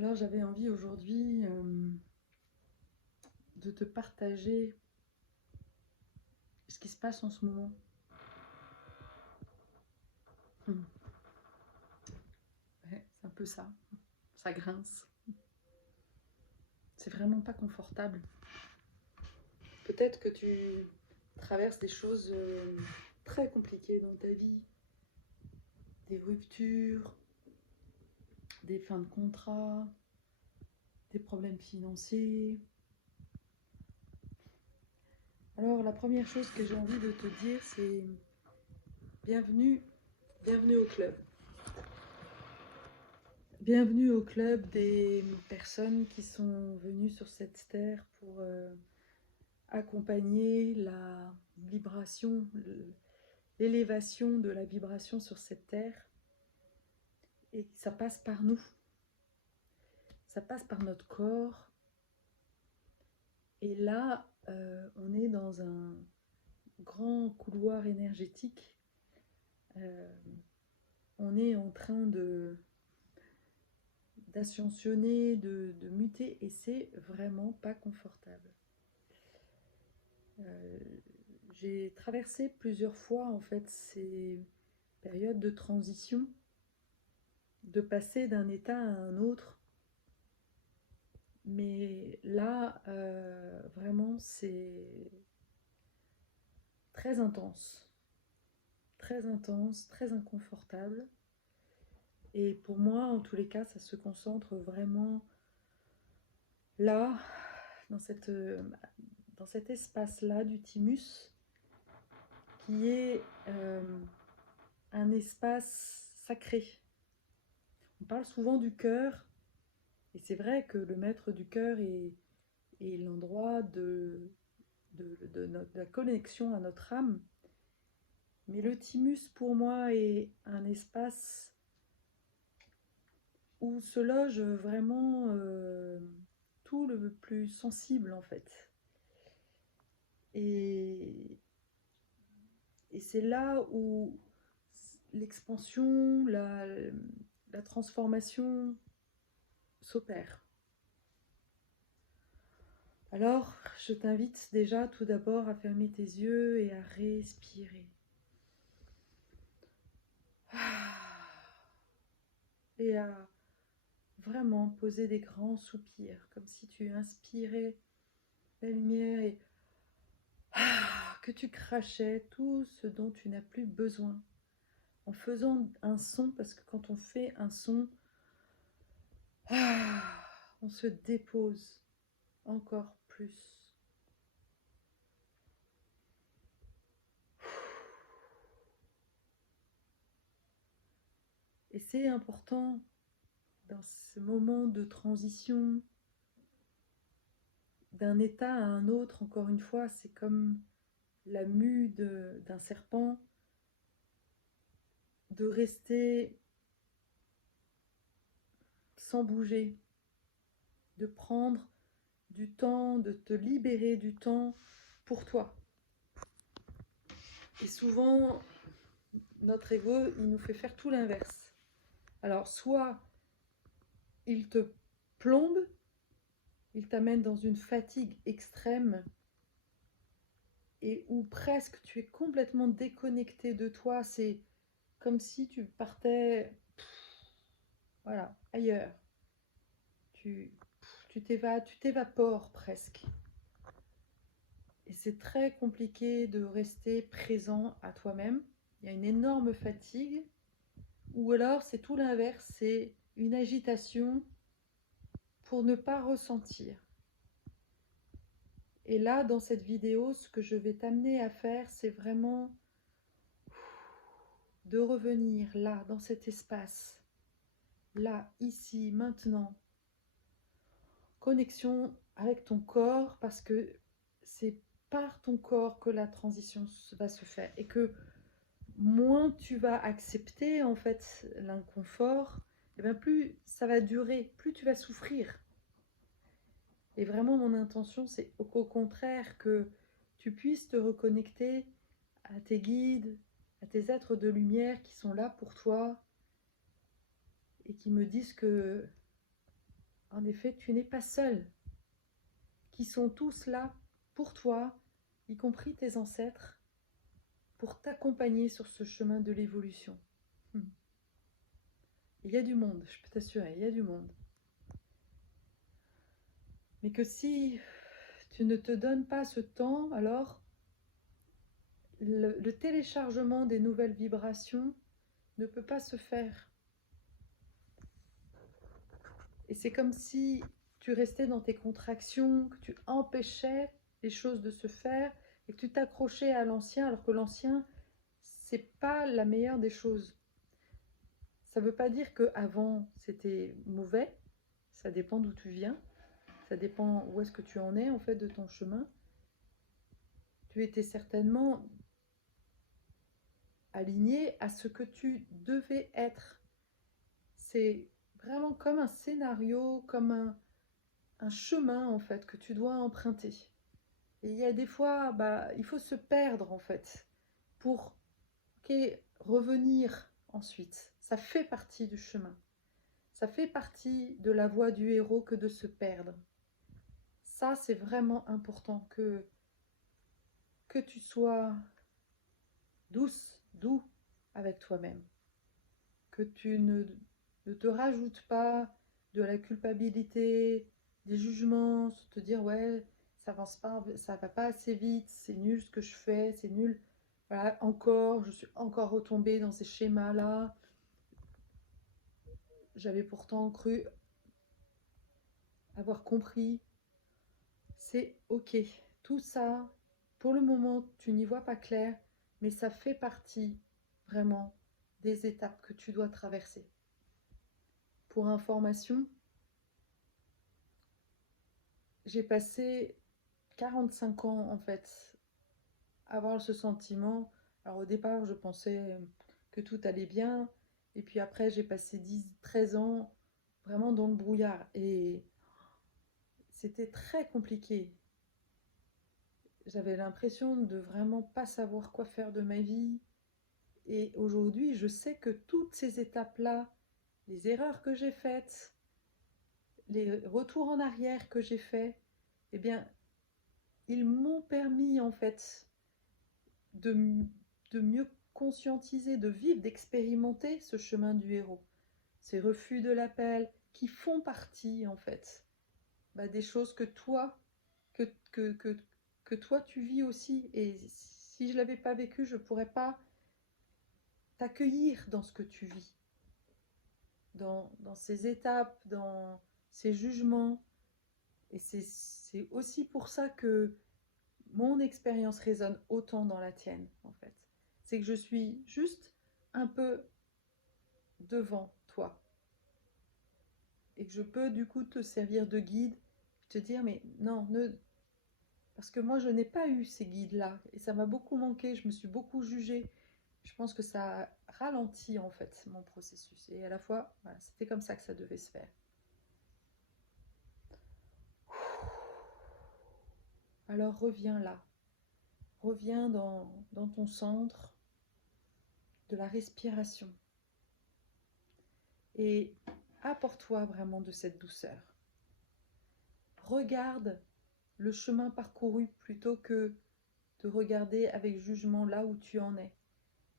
Alors j'avais envie aujourd'hui de te partager ce qui se passe en ce moment. Hmm. Ouais, c'est un peu ça. Ça grince. C'est vraiment pas confortable. Peut-être que tu traverses des choses très compliquées dans ta vie. Des ruptures, des fins de contrat, des problèmes financiers. Alors la première chose que j'ai envie de te dire, c'est bienvenue, bienvenue au club. Bienvenue au club des personnes qui sont venues sur cette terre pour accompagner la vibration, l'élévation de la vibration sur cette terre. Et ça passe par nous, ça passe par notre corps. Et là, on est dans un grand couloir énergétique. On est en train d'ascensionner, de muter, et c'est vraiment pas confortable. J'ai traversé plusieurs fois en fait ces périodes de transition, de passer d'un état à un autre. Mais là, vraiment, c'est très intense, très inconfortable. Et pour moi, en tous les cas, ça se concentre vraiment là, dans cet espace-là du thymus, qui est un espace sacré. On parle souvent du cœur, et c'est vrai que le maître du cœur est l'endroit de la connexion à notre âme. Mais le thymus, pour moi, est un espace où se loge vraiment tout le plus sensible, en fait. Et c'est là où l'expansion, la transformation s'opère. Alors, je t'invite déjà tout d'abord à fermer tes yeux et à respirer. Et à vraiment poser des grands soupirs, comme si tu inspirais la lumière et que tu crachais tout ce dont tu n'as plus besoin. En faisant un son, parce que quand on fait un son, on se dépose encore plus. Et c'est important dans ce moment de transition d'un état à un autre, encore une fois, c'est comme la mue d'un serpent, de rester sans bouger, de prendre du temps, de te libérer du temps pour toi. Et souvent, notre ego, il nous fait faire tout l'inverse. Alors, soit il te plombe, il t'amène dans une fatigue extrême et où presque tu es complètement déconnecté de toi. C'est comme si tu partais voilà, ailleurs. Tu t'évapores presque. Et c'est très compliqué de rester présent à toi-même. Il y a une énorme fatigue. Ou alors c'est tout l'inverse, c'est une agitation pour ne pas ressentir. Et là, dans cette vidéo, ce que je vais t'amener à faire, c'est vraiment de revenir là, dans cet espace, là, ici, maintenant. Connexion avec ton corps, parce que c'est par ton corps que la transition va se faire. Et que moins tu vas accepter en fait l'inconfort, et bien plus ça va durer, plus tu vas souffrir. Et vraiment mon intention c'est au contraire que tu puisses te reconnecter à tes guides, à tes êtres de lumière qui sont là pour toi et qui me disent que en effet, tu n'es pas seul, qui sont tous là pour toi, y compris tes ancêtres, pour t'accompagner sur ce chemin de l'évolution. Il y a du monde, je peux t'assurer, il y a du monde. Mais que si tu ne te donnes pas ce temps, alors le téléchargement des nouvelles vibrations ne peut pas se faire. Et c'est comme si tu restais dans tes contractions, que tu empêchais les choses de se faire et que tu t'accrochais à l'ancien, alors que l'ancien, c'est pas la meilleure des choses. Ça veut pas dire qu'avant c'était mauvais, ça dépend d'où tu viens, ça dépend où est-ce que tu en es en fait de ton chemin. Tu étais certainement aligné à ce que tu devais être. C'est vraiment comme un scénario, comme un chemin en fait que tu dois emprunter. Et il y a des fois, il faut se perdre en fait pour revenir ensuite. Ça fait partie du chemin. Ça fait partie de la voie du héros que de se perdre. Ça, c'est vraiment important que tu sois doux avec toi-même. Que tu ne te rajoutes pas de la culpabilité, des jugements, te dire ouais, ça avance pas, ça va pas assez vite, c'est nul ce que je fais, c'est nul. Voilà, je suis encore retombée dans ces schémas-là. J'avais pourtant cru avoir compris. C'est ok. Tout ça, pour le moment, tu n'y vois pas clair, mais ça fait partie vraiment des étapes que tu dois traverser. Pour information, j'ai passé 45 ans en fait à avoir ce sentiment. Alors au départ, je pensais que tout allait bien, et puis après, j'ai passé 13 ans vraiment dans le brouillard, et c'était très compliqué. J'avais l'impression de vraiment pas savoir quoi faire de ma vie. Et aujourd'hui, je sais que toutes ces étapes-là, les erreurs que j'ai faites, les retours en arrière que j'ai faits, eh bien, ils m'ont permis en fait de mieux conscientiser, de vivre, d'expérimenter ce chemin du héros. Ces refus de l'appel qui font partie en fait des choses que toi, que toi tu vis aussi. Et si je ne l'avais pas vécu, je ne pourrais pas t'accueillir dans ce que tu vis, dans ces étapes, dans ces jugements. Et c'est aussi pour ça que mon expérience résonne autant dans la tienne, en fait. C'est que je suis juste un peu devant toi. Et que je peux du coup te servir de guide, te dire mais non, parce que moi je n'ai pas eu ces guides-là. Et ça m'a beaucoup manqué, je me suis beaucoup jugée. Je pense que ça a ralenti en fait mon processus. Et à la fois, voilà, c'était comme ça que ça devait se faire. Alors reviens là. Reviens dans ton centre de la respiration. Et apporte-toi vraiment de cette douceur. Regarde le chemin parcouru plutôt que de regarder avec jugement là où tu en es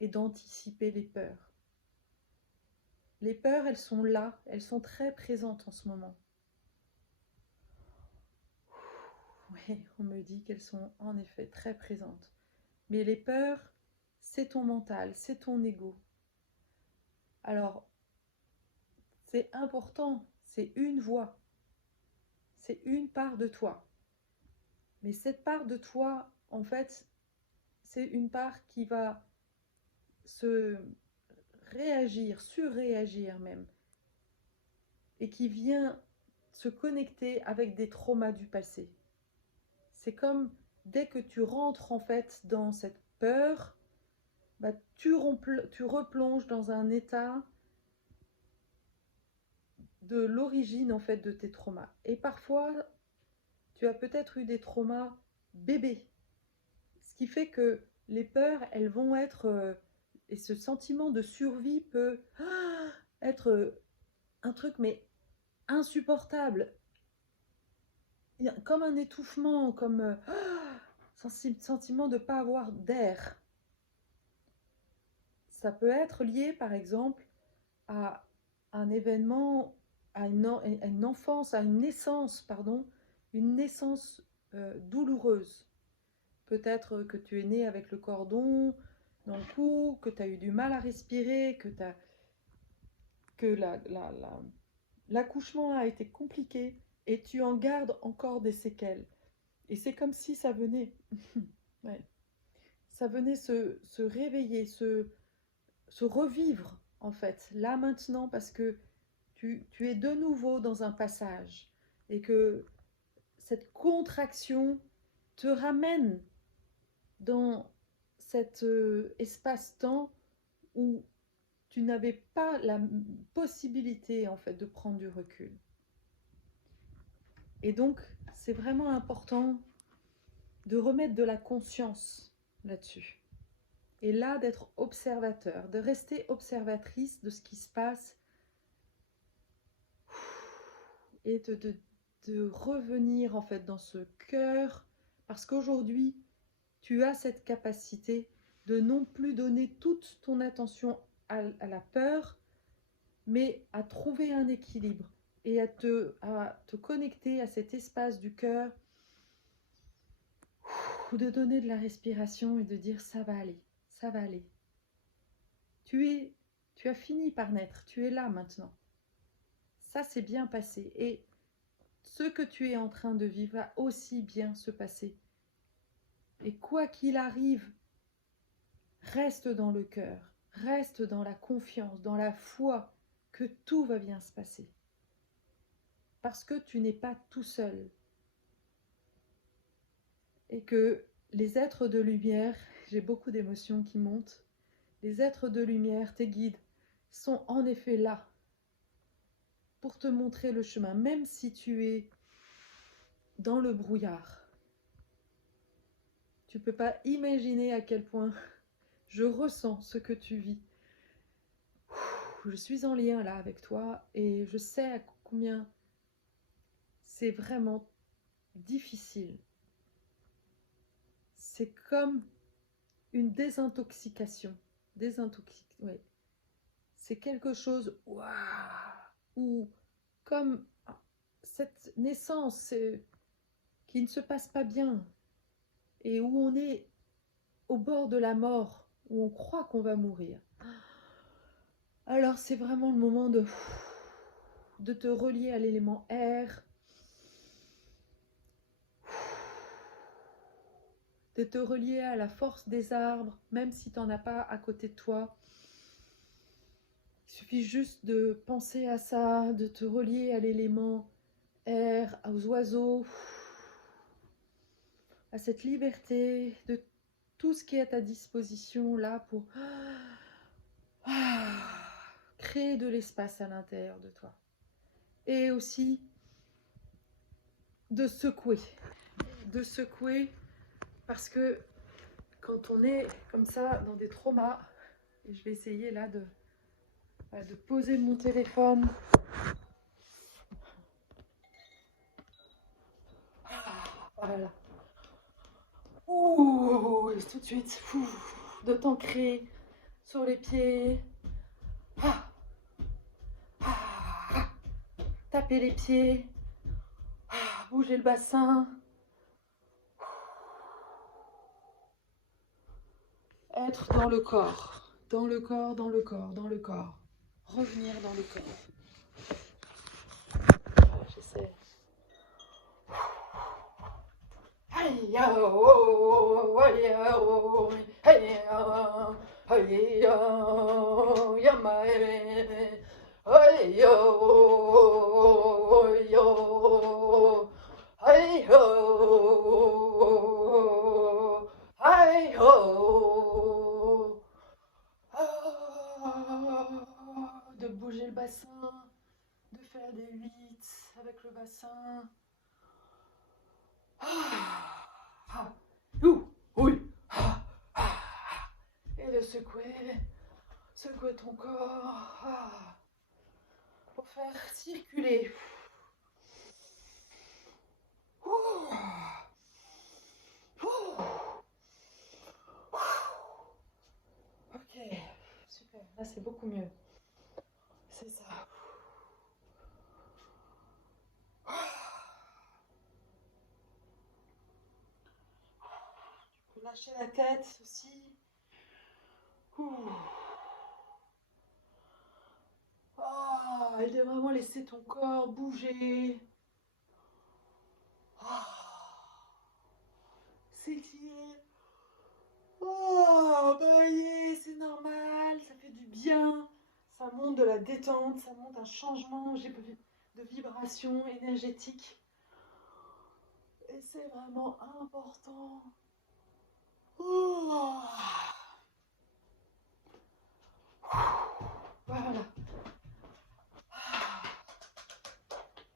et d'anticiper les peurs. Les peurs, elles sont là, elles sont très présentes en ce moment. Oui, on me dit qu'elles sont en effet très présentes. Mais les peurs, c'est ton mental, c'est ton ego. Alors, c'est important, c'est une voix, c'est une part de toi. Mais cette part de toi, en fait, c'est une part qui va se réagir, surréagir même, et qui vient se connecter avec des traumas du passé. C'est comme dès que tu rentres en fait dans cette peur, tu replonges dans un état de l'origine en fait de tes traumas. Et parfois, tu as peut-être eu des traumas bébés, ce qui fait que les peurs, elles vont être et ce sentiment de survie peut être un truc mais insupportable, comme un étouffement, comme sentiment de ne pas avoir d'air. Ça peut être lié, par exemple, à un événement, à une enfance, à une naissance, pardon, une naissance douloureuse. Peut-être que tu es né avec le cordon dans le cou, que tu as eu du mal à respirer, que l'accouchement a été compliqué et tu en gardes encore des séquelles. Et c'est comme si ça venait, ouais, ça venait se réveiller, se revivre en fait, là maintenant, parce que tu es de nouveau dans un passage et que cette contraction te ramène dans cet espace-temps où tu n'avais pas la possibilité en fait de prendre du recul. Et donc, c'est vraiment important de remettre de la conscience là-dessus. Et là, d'être observateur, de rester observatrice de ce qui se passe et de revenir en fait dans ce cœur, parce qu'aujourd'hui, tu as cette capacité de non plus donner toute ton attention à la peur, mais à trouver un équilibre et à te connecter à cet espace du cœur, de donner de la respiration et de dire ça va aller, ça va aller. Tu as fini par naître, tu es là maintenant. Ça s'est bien passé et ce que tu es en train de vivre va aussi bien se passer. Et quoi qu'il arrive, reste dans le cœur, reste dans la confiance, dans la foi que tout va bien se passer. Parce que tu n'es pas tout seul. Et que les êtres de lumière, j'ai beaucoup d'émotions qui montent, les êtres de lumière, tes guides, sont en effet là pour te montrer le chemin, même si tu es dans le brouillard. Tu ne peux pas imaginer à quel point je ressens ce que tu vis. Je suis en lien là avec toi et je sais à combien c'est vraiment difficile. C'est comme une désintoxication. Ouais. C'est quelque chose où comme cette naissance qui ne se passe pas bien et où on est au bord de la mort, où on croit qu'on va mourir. Alors c'est vraiment le moment de te relier à l'élément air, de te relier à la force des arbres, même si tu n'en as pas à côté de toi. Il suffit juste de penser à ça, de te relier à l'élément air, aux oiseaux, à cette liberté, de tout ce qui est à ta disposition là pour créer de l'espace à l'intérieur de toi. Et aussi de secouer parce que quand on est comme ça dans des traumas, et je vais essayer là de poser mon téléphone. Voilà. Ouh, et tout de suite, de t'ancrer sur les pieds. Taper les pieds. Bouger le bassin. Être dans le corps. Dans le corps, dans le corps, dans le corps. Revenir dans le corps. Voilà, j'essaie. De bouger le bassin, de faire des 8 avec le bassin. Et de secouer ton corps pour faire circuler Là, c'est beaucoup mieux. C'est ça. Tu peux lâcher la tête aussi. Ouh. Ah, et de vraiment laisser ton corps bouger. Ah, s'étirer. Oh, bailler, c'est normal, ça fait du bien. Ça monte de la détente, ça monte un changement de vibration énergétique. Et c'est vraiment important. Oh. Voilà.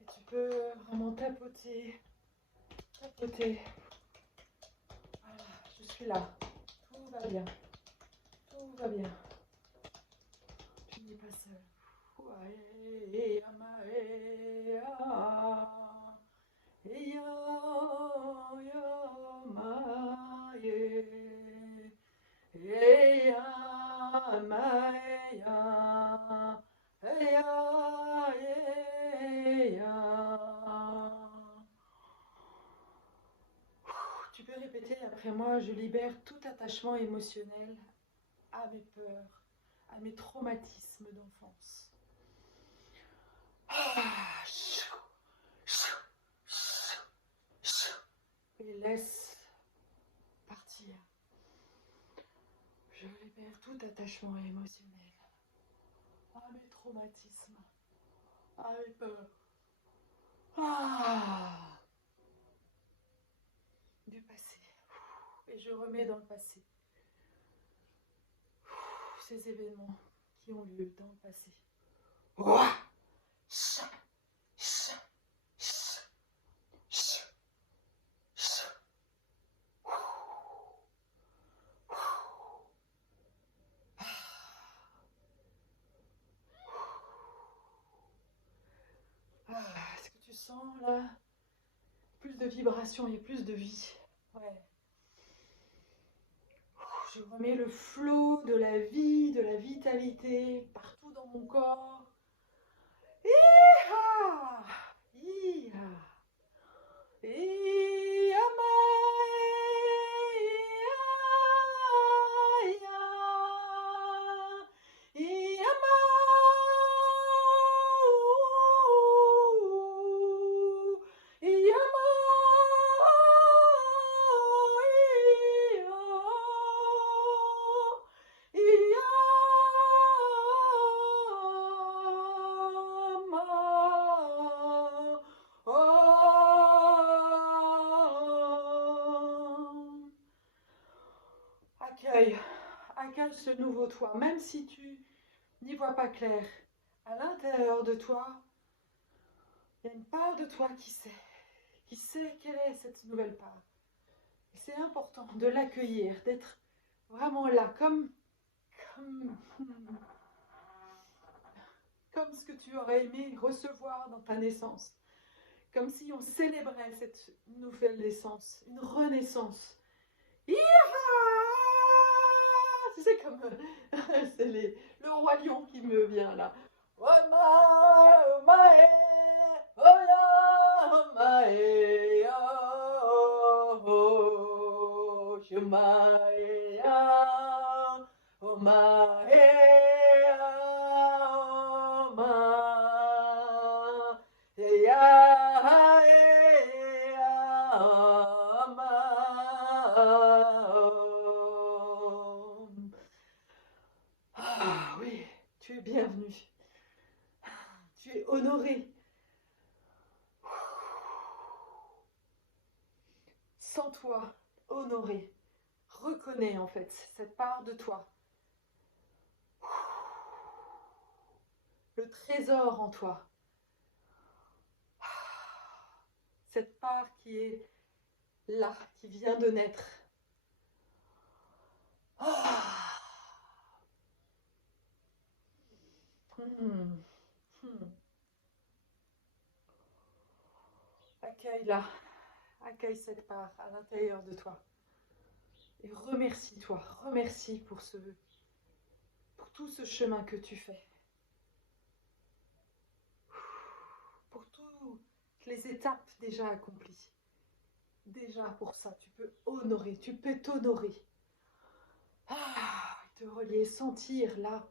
Et tu peux vraiment tapoter, tapoter. Voilà, je suis là. Tout va bien. Tout va bien. Tu n'es pas seul. Tu peux répéter après moi, je libère tout attachement émotionnel à mes peurs, à mes traumatismes d'enfance. Et laisse partir. Je libère tout attachement émotionnel à mes traumatismes, à mes peurs. Du passé. Et je remets dans le passé ces événements qui ont lieu dans le passé. Est-ce que tu sens là plus de vibration et plus de vie? Ouais. Je remets le flot de la vie, de la vitalité partout dans mon corps. Hi-ha! Hi-ha! Accueille ce nouveau toi, même si tu n'y vois pas clair. À l'intérieur de toi, il y a une part de toi qui sait quelle est cette nouvelle part. Et c'est important de l'accueillir, d'être vraiment là, comme ce que tu aurais aimé recevoir dans ta naissance. Comme si on célébrait cette nouvelle naissance, une renaissance. Tu sais, comme c'est le roi lion qui me vient là. Ah oui, tu es bienvenue. Tu es honoré. Sens-toi honoré. Reconnais en fait cette part de toi. Le trésor en toi. Cette part qui est là, qui vient de naître. Accueille-la, accueille cette part à l'intérieur de toi. Et remercie-toi, remercie pour tout ce chemin que tu fais, pour toutes les étapes déjà accomplies. Déjà pour ça, tu peux honorer, tu peux t'honorer. Te relier, sentir là,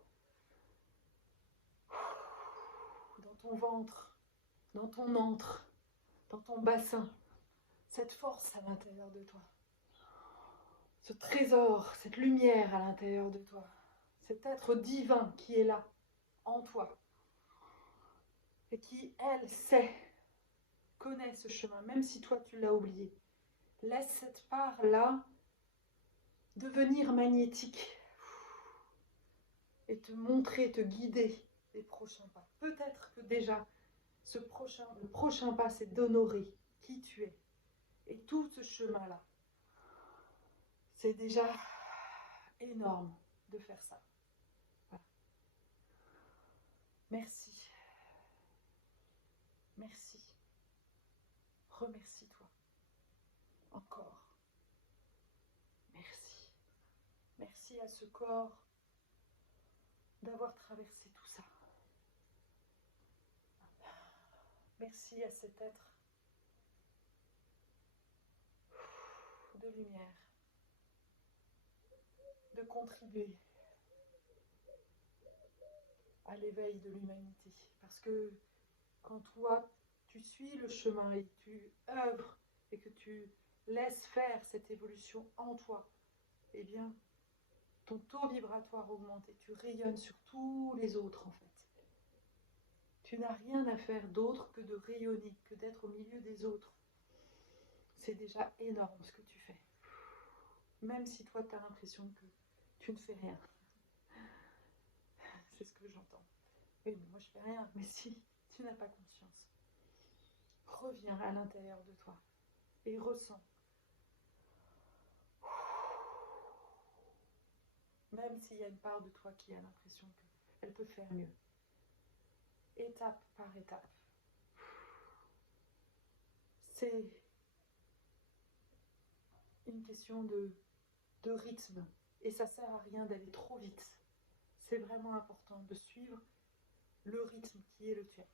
dans ton ventre, dans ton antre, dans ton bassin, cette force à l'intérieur de toi. Ce trésor, cette lumière à l'intérieur de toi, cet être divin qui est là, en toi, et qui, elle, sait, connaît ce chemin, même si toi tu l'as oublié. Laisse cette part-là devenir magnétique et te montrer, te guider les prochains pas. Peut-être que déjà, le prochain pas, c'est d'honorer qui tu es. Et tout ce chemin-là, c'est déjà énorme de faire ça. Voilà. Merci. Merci. Remercie-toi. Encore. Merci. Merci à ce corps d'avoir traversé tout ça. Merci à cet être de lumière de contribuer à l'éveil de l'humanité. Parce que quand toi, tu suis le chemin et tu œuvres et que tu laisses faire cette évolution en toi, eh bien, ton taux vibratoire augmente et tu rayonnes sur tous les autres en fait. Tu n'as rien à faire d'autre que de rayonner, que d'être au milieu des autres. C'est déjà énorme ce que tu fais. Même si toi, tu as l'impression que tu ne fais rien. C'est ce que j'entends. Oui, mais moi, je fais rien. Mais si, tu n'as pas conscience. Reviens à l'intérieur de toi et ressens. Même s'il y a une part de toi qui a l'impression qu'elle peut faire mieux. Étape par étape. C'est une question de rythme. Et ça ne sert à rien d'aller trop vite. C'est vraiment important de suivre le rythme qui est le tien.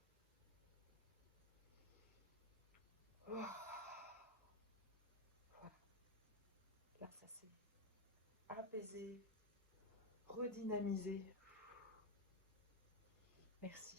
Oh. Voilà. Là, ça s'est apaisé, redynamisé. Merci.